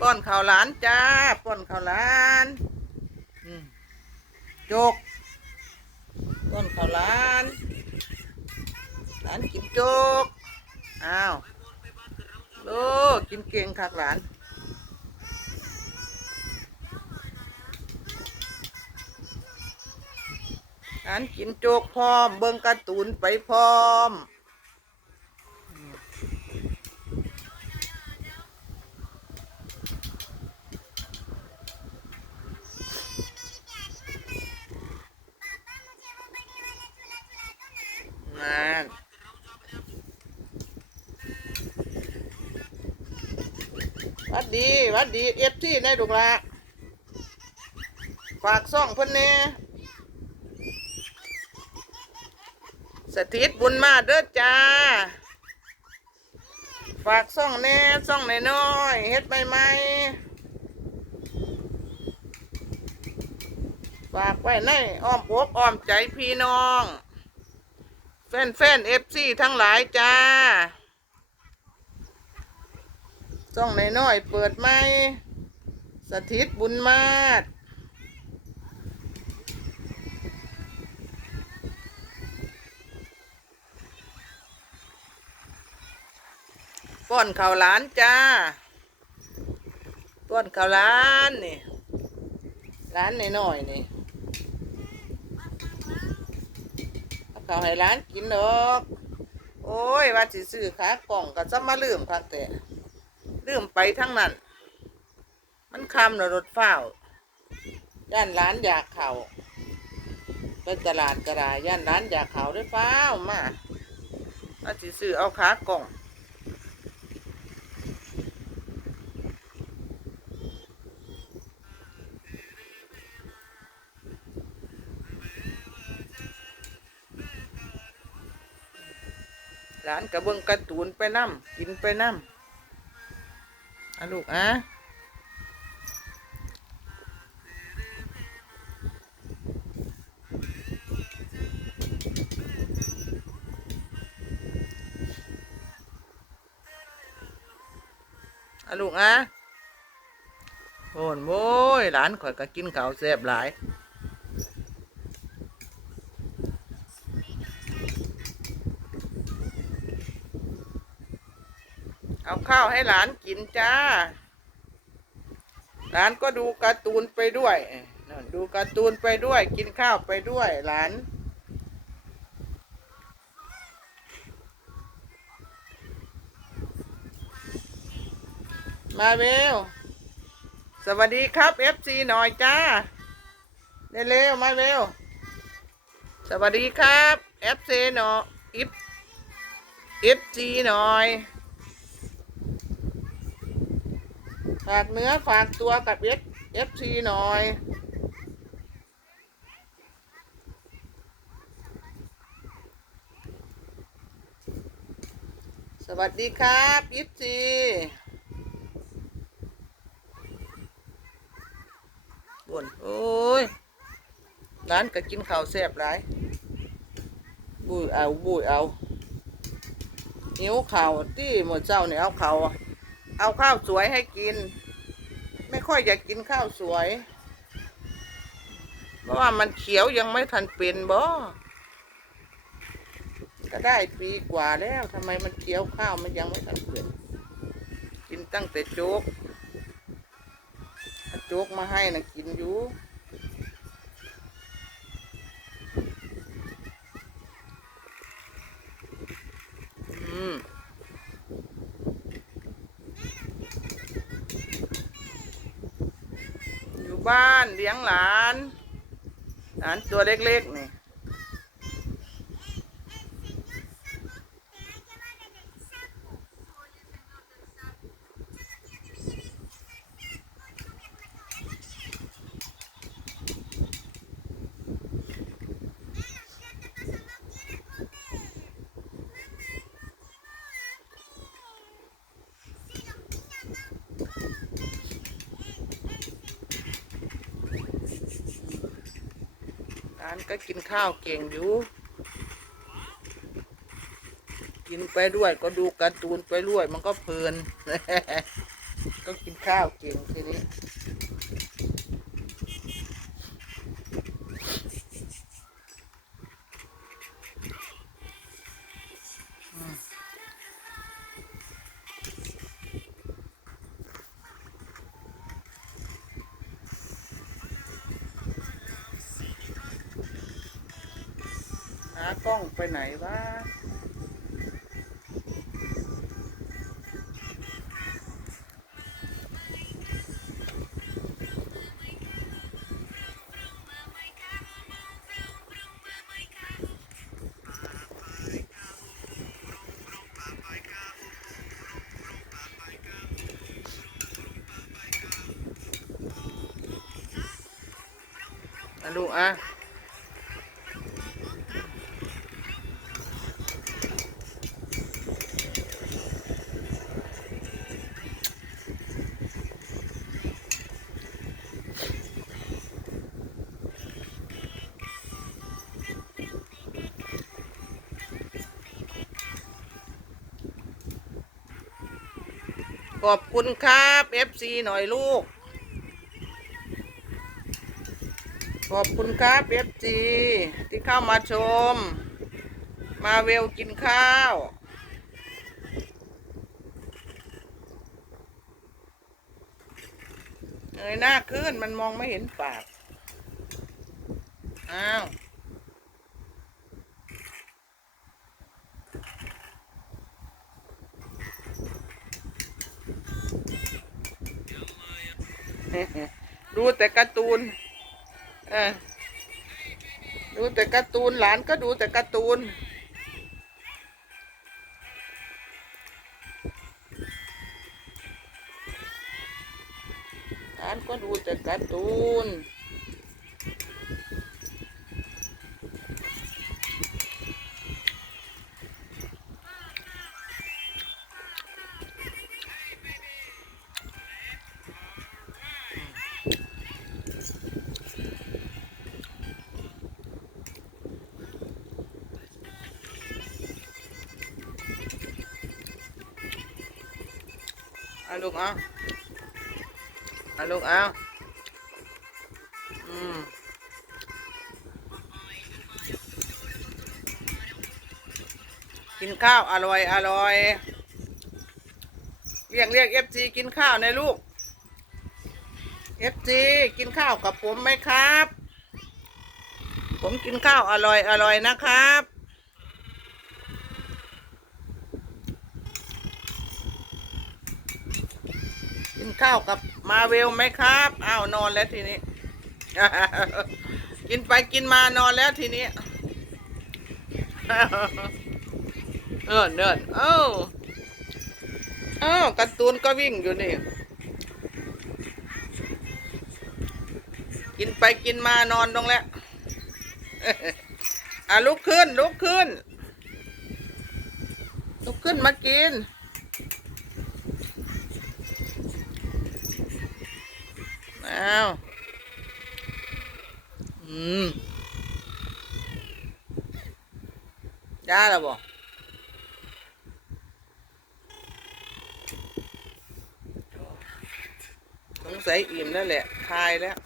ป้อนข้าวหลานจ้าป้อนข้าวหลานจกป้อนข้าวหลาน หลานกินจกอ้าวโลกินเก่งคักหลานหลานกินโจกพร้อม เบิ่งการ์ตูนไปพร้อม วัดดีวัดดีเอฟที่ในดุกละฝากซ่องเพิ่อนแน่สถิตบุญมาเด้อจ้า ฝากซ่องแน่ซ่องน้อยเฮ็ดใหม่ๆฝากไว้ในอ้อมอกอ้อมใจพี่น้อง แฟนแฟนเอฟซีทั้งหลายจ้า ช่องน้อยๆเปิดไหมสถิตบุญมาศป้อนข้าวหลานจ้าป้อนข้าวหลานนี่หลานน้อยๆนี่เอาข้าวให้ร้านกินดอก โอ้ยว่าสิซื้อขากล่องก็จะมาลืมคักแต่ ลืมไปทั้งนั้น มันคำแล้วรถเฝ้าวย่านร้านยาเขาไปตลาดกระดาย่านร้านยาเข่าด้วยเฝ้าวมาว่าสิซื้อเอาขากล่องหลานกระเบื้องกระตูนไปน้ำกินไปน้ำ อะลูกอะอะลูกอะโอนโว้ยหลานข่อยก็กินข้าวแซ่บหลาย เอา ข้าวให้หลานกินจ้า หลานก็ดูการ์ตูนไปด้วย ดูการ์ตูนไปด้วย กินข้าวไปด้วย หลานมาเวล สวัสดีครับเอฟซีหน่อยจ้าเร็วๆมาเวล สวัสดีครับเอฟซีหน่อยอิฟเอฟซีหน่อย ฝากเนื้อฝากตัวกับเอฟเอฟซีหน่อยสวัสดีครับยิปซีบนโอ้ยร้านก็กินข้าวแซ่บหลายบุยเอาบุยเอาหิวข้าวที่หมดเจ้าเนี่ยเอาข้าวเอาข้าวสวยให้กิน ไม่ค่อยอยากกินข้าวสวย เพราะว่ามันเขียวยังไม่ทันเป็นบ่ก็ได้ปีกว่าแล้วทำไมมันเขียวข้าวมันยังไม่ทันเป็นกินตั้งแต่โจ๊กโจ๊กมาให้นะกินอยู่ บ้านเลี้ยงหลาน หลานตัวเล็กๆนี่ ร้านก็กินข้าวเก่งอยู่ กินไปด้วยก็ดูการ์ตูนไปด้วยมันก็เพลิน ก็ก็กินข้าวเก่งทีนี้ากล้องไปไหนวะดูอะ ขอบคุณครับ FC หน่อยลูก ขอบคุณครับ FC ที่เข้ามาชม มาเวลกินข้าวเงยหน้าขึ้นมันมองไม่เห็นปาก อ้าว ดูแต่การ์ตูนเออดูแต่การ์ตูนหลานก็ดูแต่การ์ตูน เอาลูกเอาเอาลูกเอาอืมกินข้าวอร่อยอร่อยเรียกเรียกเอฟซีกินข้าวหนลูกเอฟซีกินข้าวกับผมไหมครับ ผมกินข้าวอร่อยอร่อยนะครับ ข้าวกับมาเวลไหมครับ อ้าวนอนแล้วทีนี้ กินไปกินมานอนแล้วทีนี้เออเนินเอ้าเอ้าการ์ตูนก็วิ่งอยู่นี่ กินไปกินมานอนตรงแล้วอะลุกขึ้นลุกขึ้น ลุกขึ้นมากิน อ้าว อืมได้แล้วบ่สงสัยอิ่มแล้วแหละคายแล้ว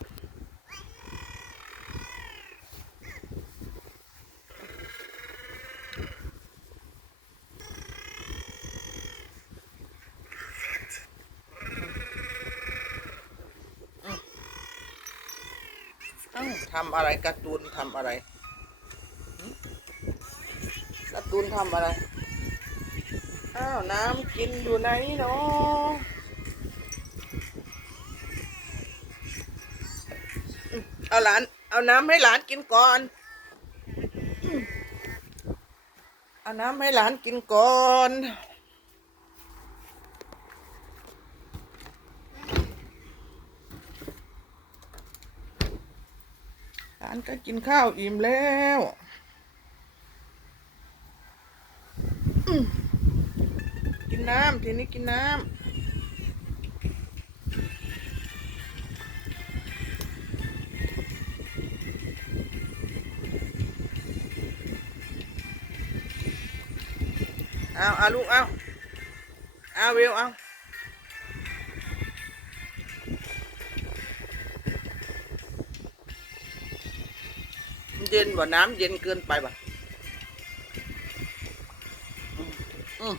ทำอะไรการ์ตูนทำอะไรการ์ตูนทำอะไร อ้าว น้ำกินอยู่ไหนเนาะเอาหลาน เอาน้ำให้หลานกินก่อน เอาน้ำให้หลานกินก่อน หลานก็กินข้าวอิ่มแล้วกินน้ำทีนี้กินน้ำเอาเอาลูกเอาเอาวิวเอา ย็นบ่น้ำเย็นเกินไปบ่อืม